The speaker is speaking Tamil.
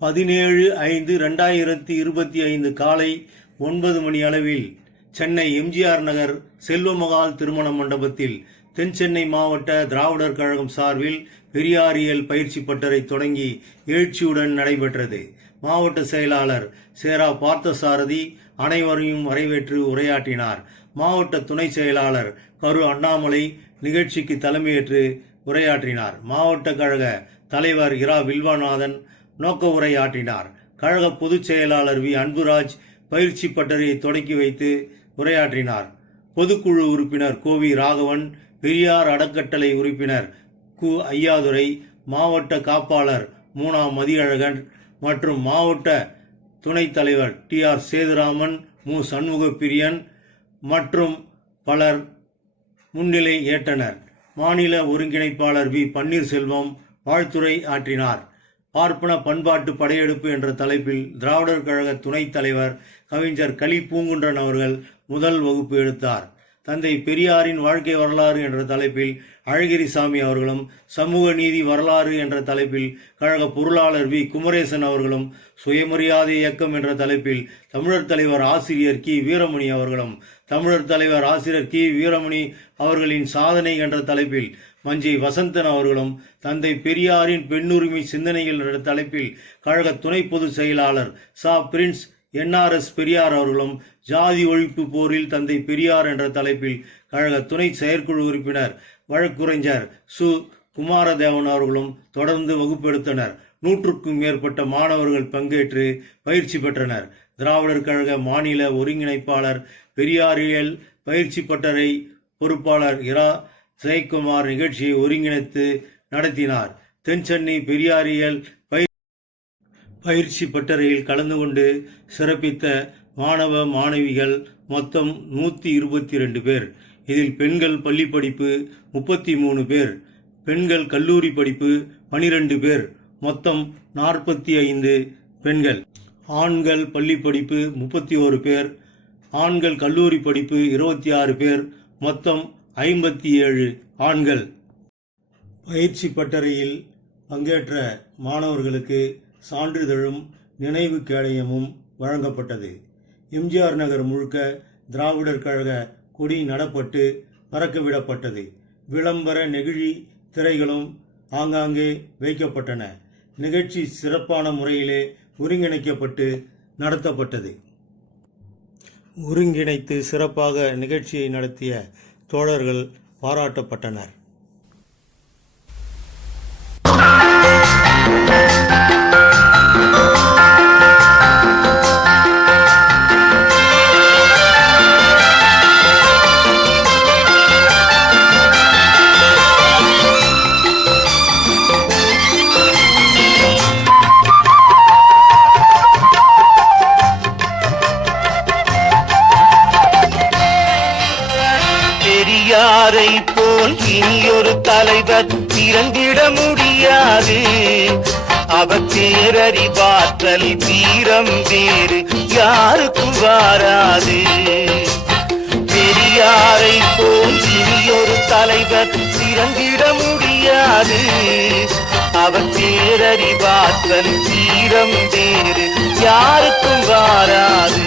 17/5/2025 காலை 9 மணி அளவில் சென்னை எம்ஜிஆர் நகர் செல்வமகால் திருமண மண்டபத்தில் தென் சென்னை மாவட்ட திராவிடர் கழகம் சார்பில் பெரியாரியல் பயிற்சி பட்டறை தொடங்கி எழுச்சியுடன் நடைபெற்றது. மாவட்ட செயலாளர் சேரா பார்த்தசாரதி அனைவரையும் வரவேற்று உரையாற்றினார். மாவட்ட துணை செயலாளர் கரு அண்ணாமலை நிகழ்ச்சிக்கு தலைமையேற்று உரையாற்றினார். மாவட்ட கழக தலைவர் இரா வில்வநாதன் நோக்க உரையாற்றினார். கழக பொதுச் செயலாளர் வி அன்புராஜ் பயிற்சி பட்டறையை தொடக்கி வைத்து உரையாற்றினார். பொதுக்குழு உறுப்பினர் கோவி ராகவன், பெரியார் அறக்கட்டளை உறுப்பினர் கு ஐயாதுரை, மாவட்ட காப்பாளர் மூனா மதியழகன் மற்றும் மாவட்ட துணைத் தலைவர் டி.ஆர். சேதுராமன், மு. சண்முகப்பிரியன் மற்றும் பலர் முன்னிலை ஏற்றனர். மாநில ஒருங்கிணைப்பாளர் வி. பன்னீர்செல்வம் வாழ்த்துரை ஆற்றினார். பார்ப்பன பண்பாட்டு படையெடுப்பு என்ற தலைப்பில் திராவிடர் கழக துணைத் தலைவர் கவிஞர் கலி பூங்குன்றன் அவர்கள் முதல் வகுப்பு எடுத்தார். தந்தை பெரியாரின் வாழ்க்கை வரலாறு என்ற தலைப்பில் அழகிரிசாமி அவர்களும், சமூக நீதி வரலாறு என்ற தலைப்பில் கழக பொருளாளர் வி. குமரேசன் அவர்களும், சுயமரியாதை இயக்கம் என்ற தலைப்பில் தமிழர் தலைவர் ஆசிரியர் கி. வீரமணி அவர்களும், தமிழர் தலைவர் ஆசிரியர் கி. வீரமணி அவர்களின் சாதனை என்ற தலைப்பில் மஞ்சை வசந்தன் அவர்களும், தந்தை பெரியாரின் பெண்ணுரிமை சிந்தனைகள் என்ற தலைப்பில் கழக துணை பொதுச் செயலாளர் சா. பிரின்ஸ் என்.ஆர்.எஸ். பெரியார் அவர்களும், ஜாதி ஒழிப்பு போரில் தந்தை பெரியார் என்ற தலைப்பில் கழக துணை செயற்குழு உறுப்பினர் வழக்குரைஞர் சு. குமாரதேவன் அவர்களும் தொடர்ந்து வகுப்பெடுத்தனர். 100க்கும் மேற்பட்ட மாணவர்கள் பங்கேற்று பயிற்சி பெற்றனர். திராவிடர் கழக மாநில ஒருங்கிணைப்பாளர் பெரியாரியல் பயிற்சி பட்டறை பொறுப்பாளர் இரா ஜெயக்குமார் நிகழ்ச்சியை ஒருங்கிணைத்து நடத்தினார். தென் சென்னை பெரியாரியல் பயிற்சி பட்டறையில் கலந்து கொண்டு சிறப்பித்த மாணவ மாணவிகள் மொத்தம் 122 பேர். இதில் பெண்கள் பள்ளி படிப்பு 33 பேர், பெண்கள் கல்லூரி படிப்பு 12 பேர், மொத்தம் 45 பெண்கள். ஆண்கள் பள்ளி படிப்பு 31 பேர், ஆண்கள் கல்லூரி படிப்பு 26 பேர், மொத்தம் 57 ஆண்கள். பயிற்சி பட்டறையில் பங்கேற்ற மாணவர்களுக்கு சான்றிதழும் நினைவு கேடயமும் வழங்கப்பட்டது. எம்ஜிஆர் நகர் முழுக்க திராவிடர் கழக கொடி நடப்பட்டு பறக்கவிடப்பட்டது. விளம்பர நெகிழி திரைகளும் ஆங்காங்கே வைக்கப்பட்டன. நிகழ்ச்சி சிறப்பான முறையிலே ஒருங்கிணைக்கப்பட்டு நடத்தப்பட்டது. ஒருங்கிணைத்து சிறப்பாக நிகழ்ச்சியை நடத்திய தோழர்கள் பாராட்டப்பட்டனர். பெரியாரை போல் இனியொரு தலைவர் பிறந்திட முடியாது. அவர் பேரறிவாற்றல் வீரம் வேறு யாருக்கும் வாராது. பெரியாரை போல் இனியொரு தலைவர் பிறந்திட முடியாது. அவர் பேரறிவாற்றல் வீரம் வேறு யாருக்கும் வாராது.